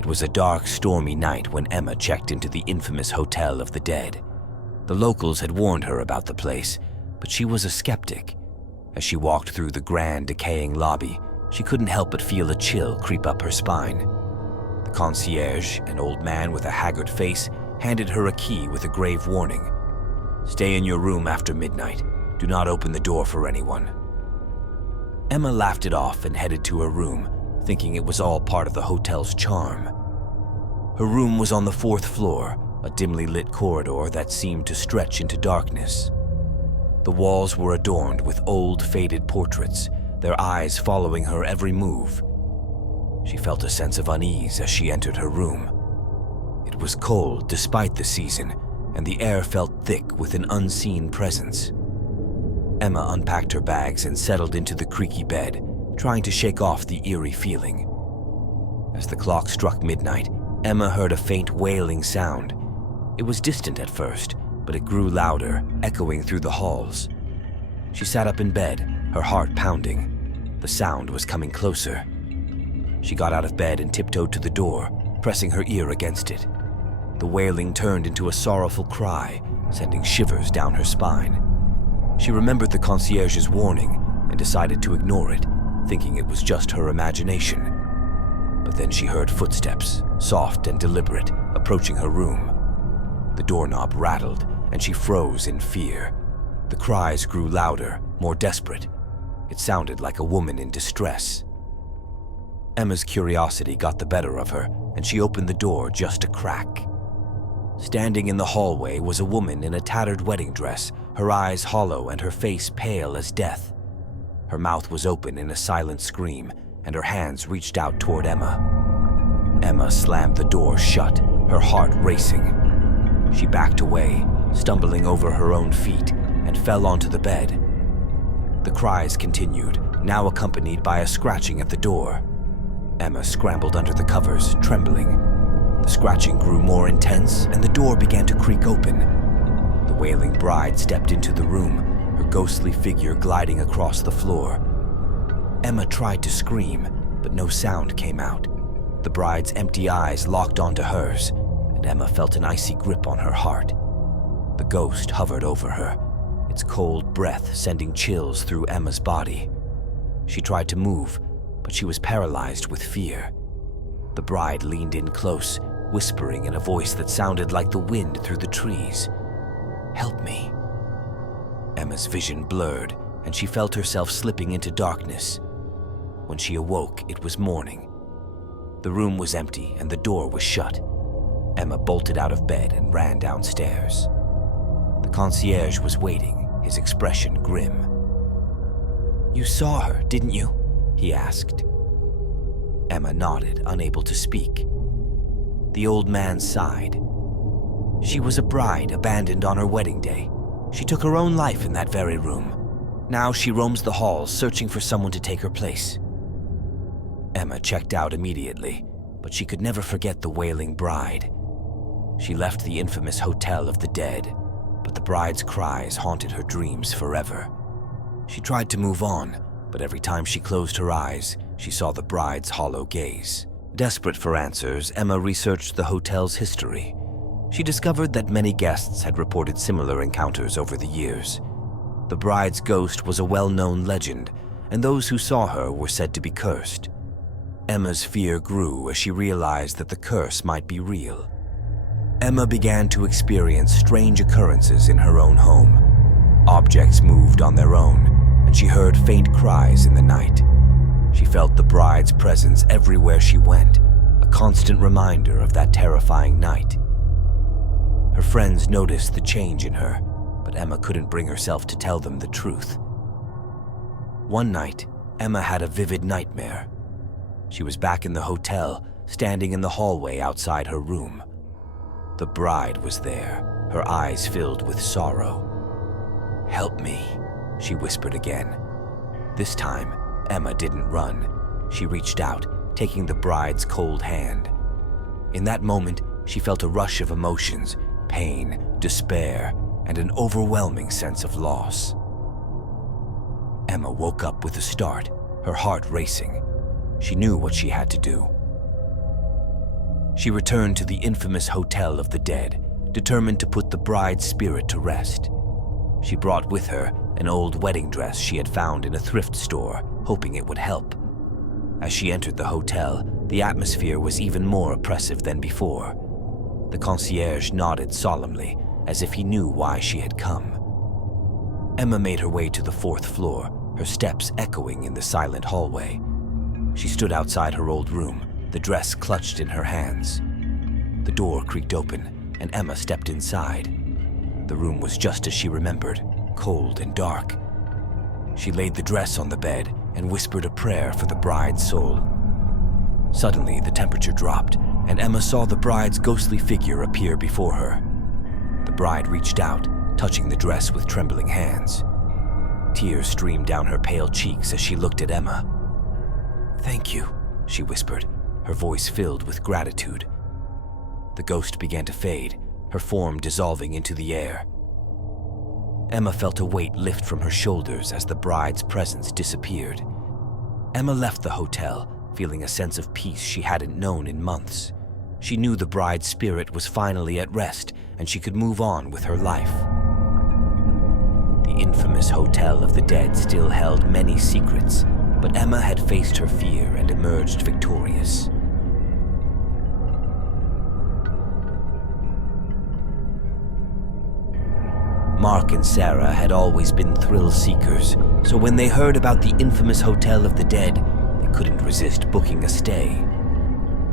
It was a dark, stormy night when Emma checked into the infamous Hotel of the Dead. The locals had warned her about the place, but she was a skeptic. As she walked through the grand, decaying lobby, she couldn't help but feel a chill creep up her spine. The concierge, an old man with a haggard face, handed her a key with a grave warning. "Stay in your room after midnight. Do not open the door for anyone." Emma laughed it off and headed to her room, thinking it was all part of the hotel's charm. Her room was on the 4th floor, a dimly lit corridor that seemed to stretch into darkness. The walls were adorned with old, faded portraits, their eyes following her every move. She felt a sense of unease as she entered her room. It was cold despite the season, and the air felt thick with an unseen presence. Emma unpacked her bags and settled into the creaky bed, trying to shake off the eerie feeling. As the clock struck midnight, Emma heard a faint wailing sound. It was distant at first, but it grew louder, echoing through the halls. She sat up in bed, her heart pounding. The sound was coming closer. She got out of bed and tiptoed to the door, pressing her ear against it. The wailing turned into a sorrowful cry, sending shivers down her spine. She remembered the concierge's warning and decided to ignore it, thinking it was just her imagination. But then she heard footsteps, soft and deliberate, approaching her room. The doorknob rattled, and she froze in fear. The cries grew louder, more desperate. It sounded like a woman in distress. Emma's curiosity got the better of her, and she opened the door just a crack. Standing in the hallway was a woman in a tattered wedding dress, her eyes hollow and her face pale as death. Her mouth was open in a silent scream, and her hands reached out toward Emma. Emma slammed the door shut, her heart racing. She backed away, stumbling over her own feet, and fell onto the bed. The cries continued, now accompanied by a scratching at the door. Emma scrambled under the covers, trembling. The scratching grew more intense, and the door began to creak open. The wailing bride stepped into the room, her ghostly figure gliding across the floor. Emma tried to scream, but no sound came out. The bride's empty eyes locked onto hers, and Emma felt an icy grip on her heart. The ghost hovered over her, its cold breath sending chills through Emma's body. She tried to move, but she was paralyzed with fear. The bride leaned in close, whispering in a voice that sounded like the wind through the trees. "Help me." Emma's vision blurred, and she felt herself slipping into darkness. When she awoke, it was morning. The room was empty and the door was shut. Emma bolted out of bed and ran downstairs. The concierge was waiting, his expression grim. "You saw her, didn't you?" he asked. Emma nodded, unable to speak. The old man sighed. "She was a bride abandoned on her wedding day. She took her own life in that very room. Now she roams the halls searching for someone to take her place." Emma checked out immediately, but she could never forget the wailing bride. She left the infamous Hotel of the Dead, but the bride's cries haunted her dreams forever. She tried to move on, but every time she closed her eyes, she saw the bride's hollow gaze. Desperate for answers, Emma researched the hotel's history. She discovered that many guests had reported similar encounters over the years. The bride's ghost was a well-known legend, and those who saw her were said to be cursed. Emma's fear grew as she realized that the curse might be real. Emma began to experience strange occurrences in her own home. Objects moved on their own, and she heard faint cries in the night. She felt the bride's presence everywhere she went, a constant reminder of that terrifying night. Her friends noticed the change in her, but Emma couldn't bring herself to tell them the truth. One night, Emma had a vivid nightmare. She was back in the hotel, standing in the hallway outside her room. The bride was there, her eyes filled with sorrow. "Help me," she whispered again. This time, Emma didn't run. She reached out, taking the bride's cold hand. In that moment, she felt a rush of emotions, pain, despair, and an overwhelming sense of loss. Emma woke up with a start, her heart racing. She knew what she had to do. She returned to the infamous Hotel of the Dead, determined to put the bride's spirit to rest. She brought with her an old wedding dress she had found in a thrift store, hoping it would help. As she entered the hotel, the atmosphere was even more oppressive than before. The concierge nodded solemnly, as if he knew why she had come. Emma made her way to the 4th floor, her steps echoing in the silent hallway. She stood outside her old room, the dress clutched in her hands. The door creaked open, and Emma stepped inside. The room was just as she remembered, cold and dark. She laid the dress on the bed and whispered a prayer for the bride's soul. Suddenly, the temperature dropped, and Emma saw the bride's ghostly figure appear before her. The bride reached out, touching the dress with trembling hands. Tears streamed down her pale cheeks as she looked at Emma. "Thank you," she whispered, her voice filled with gratitude. The ghost began to fade, her form dissolving into the air. Emma felt a weight lift from her shoulders as the bride's presence disappeared. Emma left the hotel, feeling a sense of peace she hadn't known in months. She knew the bride's spirit was finally at rest, and she could move on with her life. The infamous Hotel of the Dead still held many secrets, but Emma had faced her fear and emerged victorious. Mark and Sarah had always been thrill seekers, so when they heard about the infamous Hotel of the Dead, they couldn't resist booking a stay.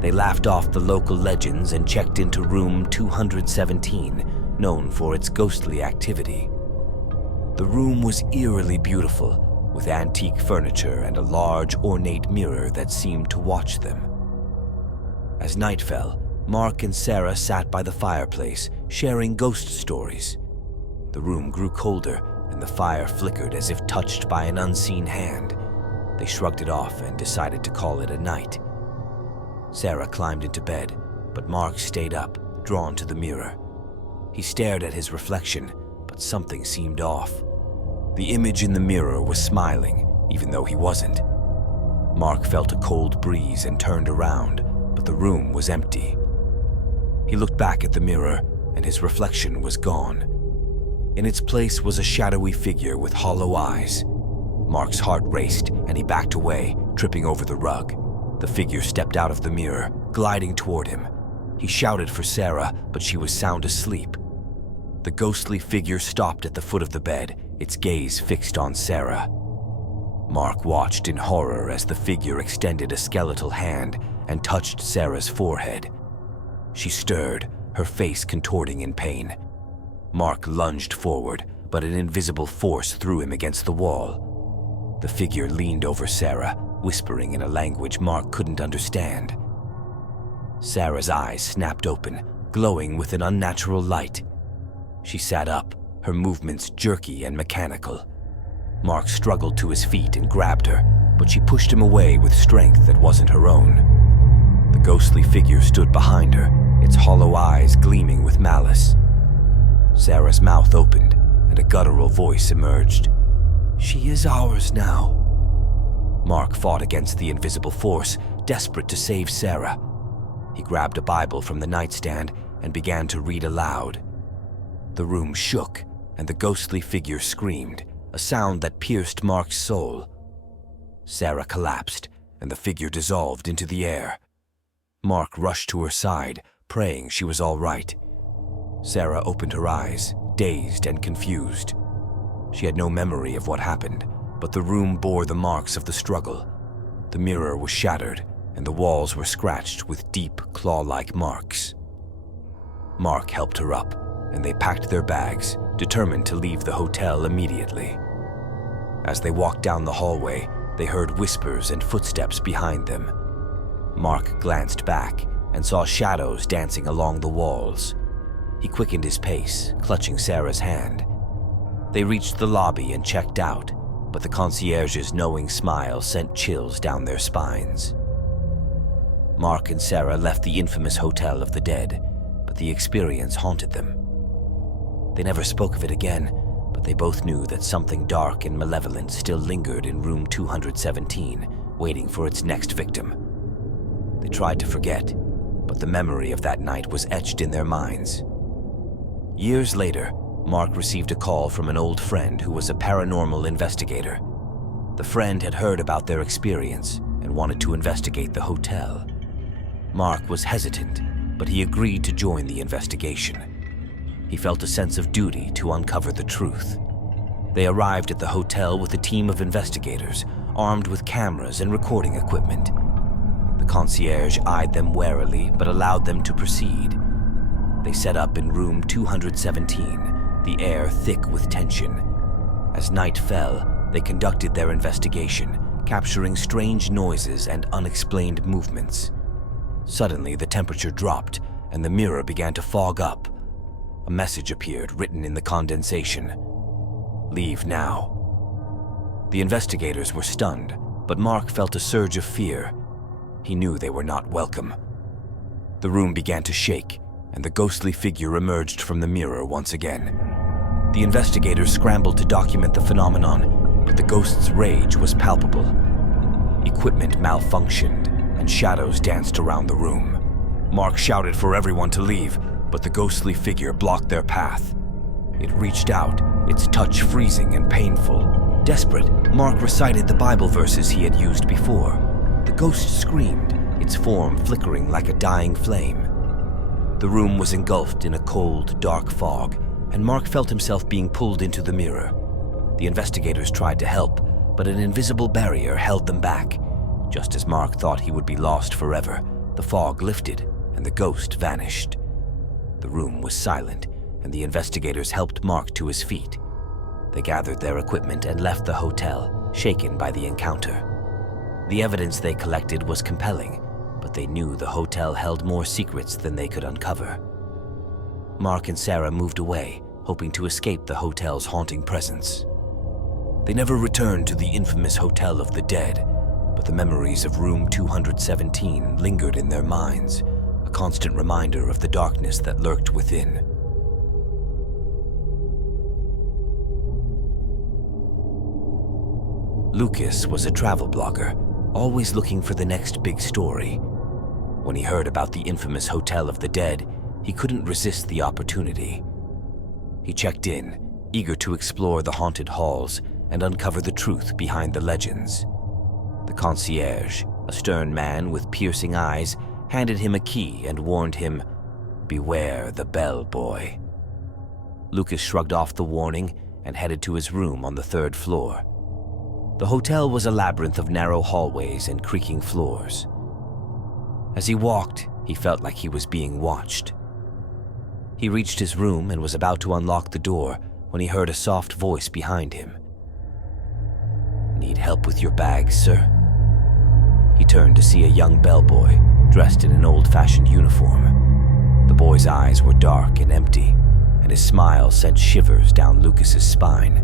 They laughed off the local legends and checked into room 217, known for its ghostly activity. The room was eerily beautiful, with antique furniture and a large, ornate mirror that seemed to watch them. As night fell, Mark and Sarah sat by the fireplace, sharing ghost stories. The room grew colder, and the fire flickered as if touched by an unseen hand. They shrugged it off and decided to call it a night. Sarah climbed into bed, but Mark stayed up, drawn to the mirror. He stared at his reflection, but something seemed off. The image in the mirror was smiling, even though he wasn't. Mark felt a cold breeze and turned around, but the room was empty. He looked back at the mirror, and his reflection was gone. In its place was a shadowy figure with hollow eyes. Mark's heart raced, and he backed away, tripping over the rug. The figure stepped out of the mirror, gliding toward him. He shouted for Sarah, but she was sound asleep. The ghostly figure stopped at the foot of the bed, its gaze fixed on Sarah. Mark watched in horror as the figure extended a skeletal hand and touched Sarah's forehead. She stirred, her face contorting in pain. Mark lunged forward, but an invisible force threw him against the wall. The figure leaned over Sarah, whispering in a language Mark couldn't understand. Sarah's eyes snapped open, glowing with an unnatural light. She sat up, her movements jerky and mechanical. Mark struggled to his feet and grabbed her, but she pushed him away with strength that wasn't her own. The ghostly figure stood behind her, its hollow eyes gleaming with malice. Sarah's mouth opened, and a guttural voice emerged. "She is ours now." Mark fought against the invisible force, desperate to save Sarah. He grabbed a Bible from the nightstand and began to read aloud. The room shook, and the ghostly figure screamed, a sound that pierced Mark's soul. Sarah collapsed, and the figure dissolved into the air. Mark rushed to her side, praying she was all right. Sarah opened her eyes, dazed and confused. She had no memory of what happened, but the room bore the marks of the struggle. The mirror was shattered, and the walls were scratched with deep, claw-like marks. Mark helped her up, and they packed their bags, determined to leave the hotel immediately. As they walked down the hallway, they heard whispers and footsteps behind them. Mark glanced back and saw shadows dancing along the walls. He quickened his pace, clutching Sarah's hand. They reached the lobby and checked out, but the concierge's knowing smile sent chills down their spines. Mark and Sarah left the infamous Hotel of the Dead, but the experience haunted them. They never spoke of it again, but they both knew that something dark and malevolent still lingered in room 217, waiting for its next victim. They tried to forget, but the memory of that night was etched in their minds. Years later, Mark received a call from an old friend who was a paranormal investigator. The friend had heard about their experience and wanted to investigate the hotel. Mark was hesitant, but he agreed to join the investigation. He felt a sense of duty to uncover the truth. They arrived at the hotel with a team of investigators, armed with cameras and recording equipment. The concierge eyed them warily but allowed them to proceed. They set up in room 217, the air thick with tension. As night fell, they conducted their investigation, capturing strange noises and unexplained movements. Suddenly, the temperature dropped and the mirror began to fog up. A message appeared written in the condensation. "Leave now." The investigators were stunned, but Mark felt a surge of fear. He knew they were not welcome. The room began to shake, and the ghostly figure emerged from the mirror once again. The investigators scrambled to document the phenomenon, but the ghost's rage was palpable. Equipment malfunctioned, and shadows danced around the room. Mark shouted for everyone to leave, but the ghostly figure blocked their path. It reached out, its touch freezing and painful. Desperate, Mark recited the Bible verses he had used before. The ghost screamed, its form flickering like a dying flame. The room was engulfed in a cold, dark fog, and Mark felt himself being pulled into the mirror. The investigators tried to help, but an invisible barrier held them back. Just as Mark thought he would be lost forever, the fog lifted and the ghost vanished. The room was silent, and the investigators helped Mark to his feet. They gathered their equipment and left the hotel, shaken by the encounter. The evidence they collected was compelling, but they knew the hotel held more secrets than they could uncover. Mark and Sarah moved away, hoping to escape the hotel's haunting presence. They never returned to the infamous Hotel of the Dead, but the memories of room 217 lingered in their minds, a constant reminder of the darkness that lurked within. Lucas was a travel blogger, always looking for the next big story. When he heard about the infamous Hotel of the Dead, he couldn't resist the opportunity. He checked in, eager to explore the haunted halls and uncover the truth behind the legends. The concierge, a stern man with piercing eyes, handed him a key and warned him, "Beware the Bellboy." Lucas shrugged off the warning and headed to his room on the 3rd floor. The hotel was a labyrinth of narrow hallways and creaking floors. As he walked, he felt like he was being watched. He reached his room and was about to unlock the door when he heard a soft voice behind him. "Need help with your bags, sir?" He turned to see a young bellboy, dressed in an old-fashioned uniform. The boy's eyes were dark and empty, and his smile sent shivers down Lucas's spine.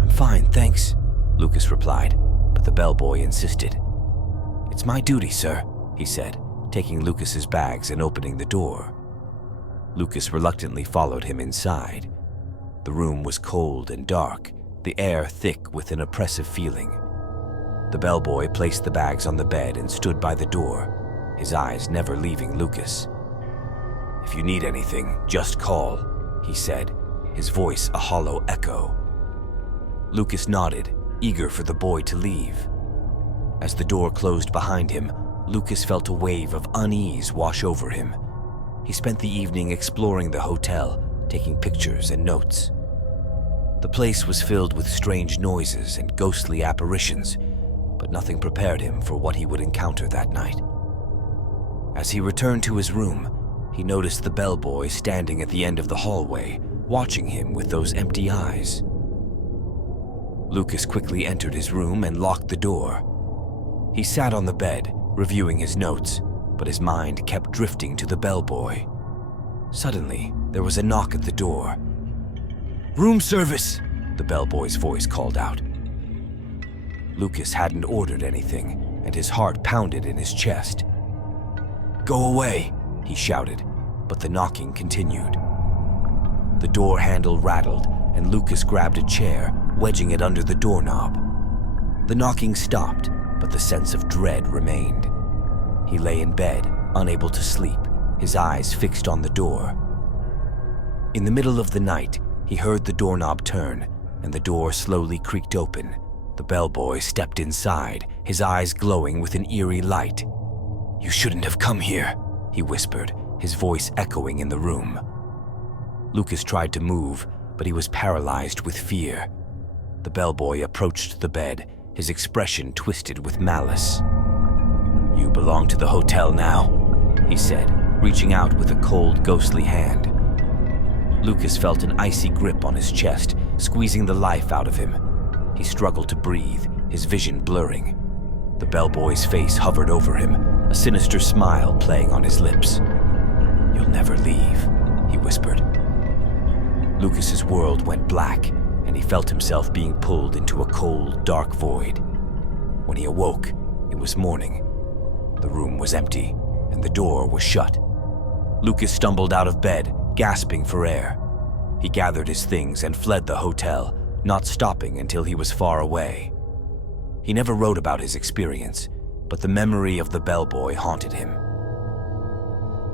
"I'm fine, thanks," Lucas replied, but the bellboy insisted. "It's my duty, sir," he said, taking Lucas's bags and opening the door. Lucas reluctantly followed him inside. The room was cold and dark, the air thick with an oppressive feeling. The bellboy placed the bags on the bed and stood by the door, his eyes never leaving Lucas. "If you need anything, just call," he said, his voice a hollow echo. Lucas nodded, eager for the boy to leave. As the door closed behind him, Lucas felt a wave of unease wash over him. He spent the evening exploring the hotel, taking pictures and notes. The place was filled with strange noises and ghostly apparitions, but nothing prepared him for what he would encounter that night. As he returned to his room, he noticed the bellboy standing at the end of the hallway, watching him with those empty eyes. Lucas quickly entered his room and locked the door. He sat on the bed, reviewing his notes, but his mind kept drifting to the bellboy. Suddenly, there was a knock at the door. "Room service!" the bellboy's voice called out. Lucas hadn't ordered anything, and his heart pounded in his chest. "Go away!" he shouted, but the knocking continued. The door handle rattled, and Lucas grabbed a chair, wedging it under the doorknob. The knocking stopped, but the sense of dread remained. He lay in bed, unable to sleep, his eyes fixed on the door. In the middle of the night, he heard the doorknob turn, and the door slowly creaked open. The bellboy stepped inside, his eyes glowing with an eerie light. "You shouldn't have come here," he whispered, his voice echoing in the room. Lucas tried to move, but he was paralyzed with fear. The bellboy approached the bed, his expression twisted with malice. "You belong to the hotel now," he said, reaching out with a cold, ghostly hand. Lucas felt an icy grip on his chest, squeezing the life out of him. He struggled to breathe, his vision blurring. The bellboy's face hovered over him, a sinister smile playing on his lips. "You'll never leave," he whispered. Lucas's world went black, and he felt himself being pulled into a cold, dark void. When he awoke, it was morning. The room was empty, and the door was shut. Lucas stumbled out of bed, gasping for air. He gathered his things and fled the hotel, not stopping until he was far away. He never wrote about his experience, but the memory of the bellboy haunted him.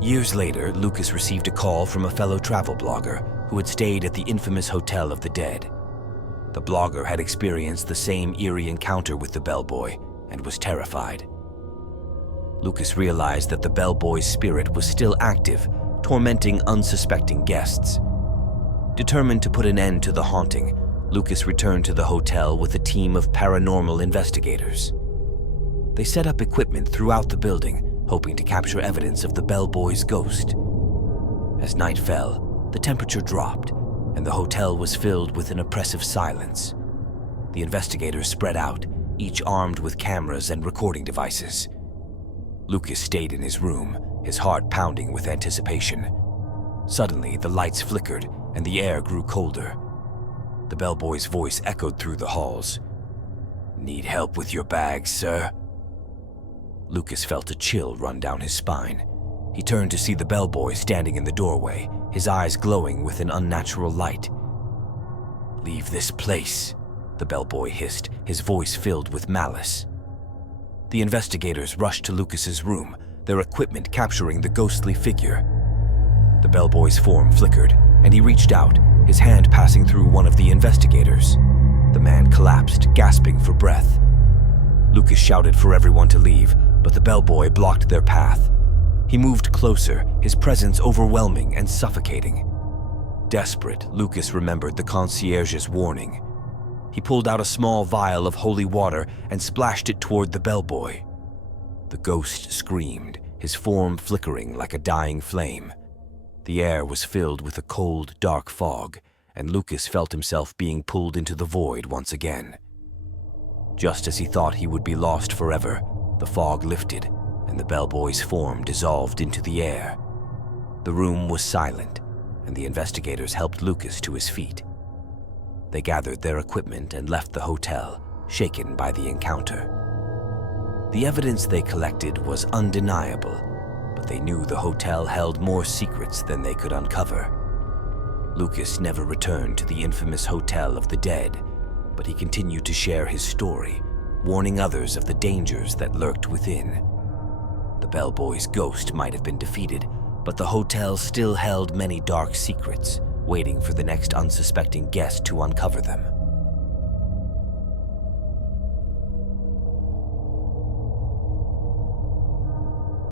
Years later, Lucas received a call from a fellow travel blogger who had stayed at the infamous Hotel of the Dead. The blogger had experienced the same eerie encounter with the bellboy and was terrified. Lucas realized that the bellboy's spirit was still active, tormenting unsuspecting guests. Determined to put an end to the haunting, Lucas returned to the hotel with a team of paranormal investigators. They set up equipment throughout the building, hoping to capture evidence of the bellboy's ghost. As night fell, the temperature dropped, and the hotel was filled with an oppressive silence. The investigators spread out, each armed with cameras and recording devices. Lucas stayed in his room, his heart pounding with anticipation. Suddenly, the lights flickered, and the air grew colder. The bellboy's voice echoed through the halls. "Need help with your bags, sir?" Lucas felt a chill run down his spine. He turned to see the bellboy standing in the doorway, his eyes glowing with an unnatural light. "Leave this place," the bellboy hissed, his voice filled with malice. The investigators rushed to Lucas's room, their equipment capturing the ghostly figure. The bellboy's form flickered, and he reached out, his hand passing through one of the investigators. The man collapsed, gasping for breath. Lucas shouted for everyone to leave, but the bellboy blocked their path. He moved closer, his presence overwhelming and suffocating. Desperate, Lucas remembered the concierge's warning. He pulled out a small vial of holy water and splashed it toward the bellboy. The ghost screamed, his form flickering like a dying flame. The air was filled with a cold, dark fog, and Lucas felt himself being pulled into the void once again. Just as he thought he would be lost forever, the fog lifted, and the bellboy's form dissolved into the air. The room was silent, and the investigators helped Lucas to his feet. They gathered their equipment and left the hotel, shaken by the encounter. The evidence they collected was undeniable, but they knew the hotel held more secrets than they could uncover. Lucas never returned to the infamous Hotel of the Dead, but he continued to share his story, warning others of the dangers that lurked within. The bellboy's ghost might have been defeated, but the hotel still held many dark secrets, waiting for the next unsuspecting guest to uncover them.